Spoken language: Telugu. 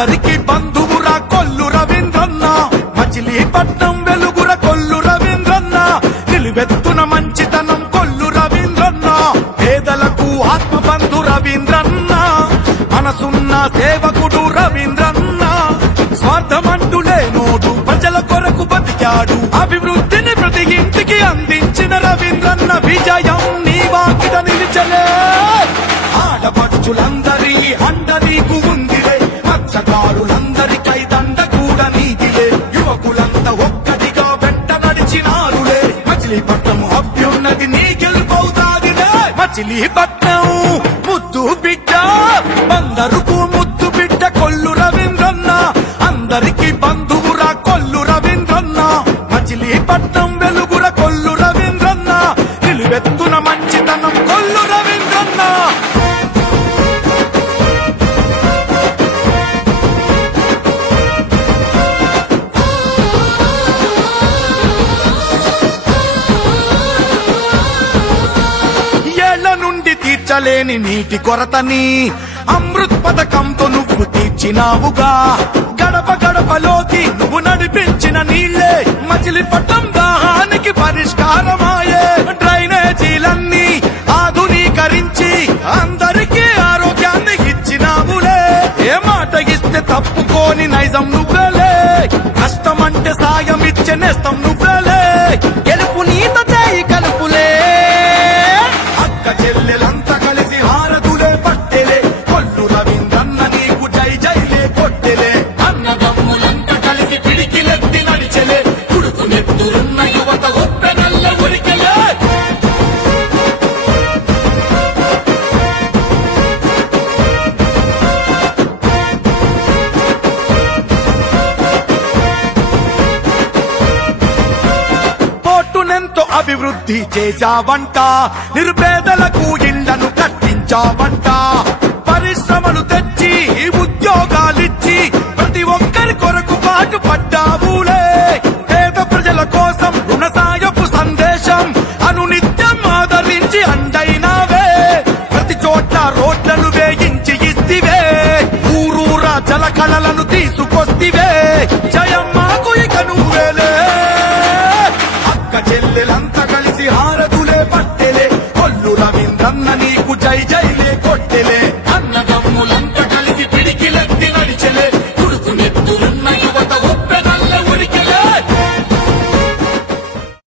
అందరికి బంధువురా కొల్లు రవీంద్రన్న, మచిలీపట్నం వెలుగుర కొల్లు రవీంద్రన్న, నిలువెత్తున మంచితనం కొల్లు రవీంద్రన్న, పేదలకు ఆత్మబంధు రవీంద్రన్న, మనసున్న సేవకుడు రవీంద్రన్న, స్వార్థమంటూ లేనోడు ప్రజల కొరకు బతికాడు, అభివృద్ధిని ప్రతి ఇంటికి అందించిన రవీంద్రన్న విజయం నీ వాకిట నిలిచలే. ఆడపడుచులందరి అండ నీకు ఉందిలే, మత్స్యకారులందరికై దండ కూడా నీదిలే, యువకులంతా ఒక్కటిగా వెంట నడిచినారులే, మచిలీపట్నం అభ్యున్నది నీ గెలుపవుతాదిలే. మచిలీపట్నం ముద్దు బిడ్డ, బందరుకు ముద్దు బిడ్డ కొల్లు రవీంద్రన్న, అందరికి బంధువురా కొల్లు రవీంద్రన్న, మచిలీపట్నం వెలుగుర కొల్లు రవీంద్రన్న, నిలువెత్తున మంచితనం కొల్లు రవీంద్రన్న. ఏళ్ల నుండి తీర్చలేని నీటి కొరతని అమృత్ పథకంతో నువ్వు తీర్చినావుగా, గడప గడపలోకి నువ్వు నడిపించిన నీళ్లే మచిలీపట్నం దాహానికి పరిష్కారమాయే, డ్రైనేజీలన్నీ ఆధునీకరించి అందరికీ ఆరోగ్యాన్ని ఇచ్చినావులే, ఏ మాట ఇస్తే తప్పుకోని నైజం నువ్వేలే, కష్టమంటే సాయం ఇచ్చే నేస్తం నువ్వేలే, గెలుపు నీత చేయి కలుపులే, అక్క చెల్లెలంతా కలిసి హారతులే పట్టెలే, కొల్లు రవీంద్రన్న నీకు జై జైలే కొట్టెలే, అన్నదమ్ములంతా కలిసి పిడికిలెత్తి నడిచెలే, కుడుకు నెత్తురున్న యువత ఒప్పెనల్ల ఉరికెలే. పోర్టునెంతో అభివృద్ధి చేశావంట, నిరుపేదలకు ఇళ్లను కట్టించావంట,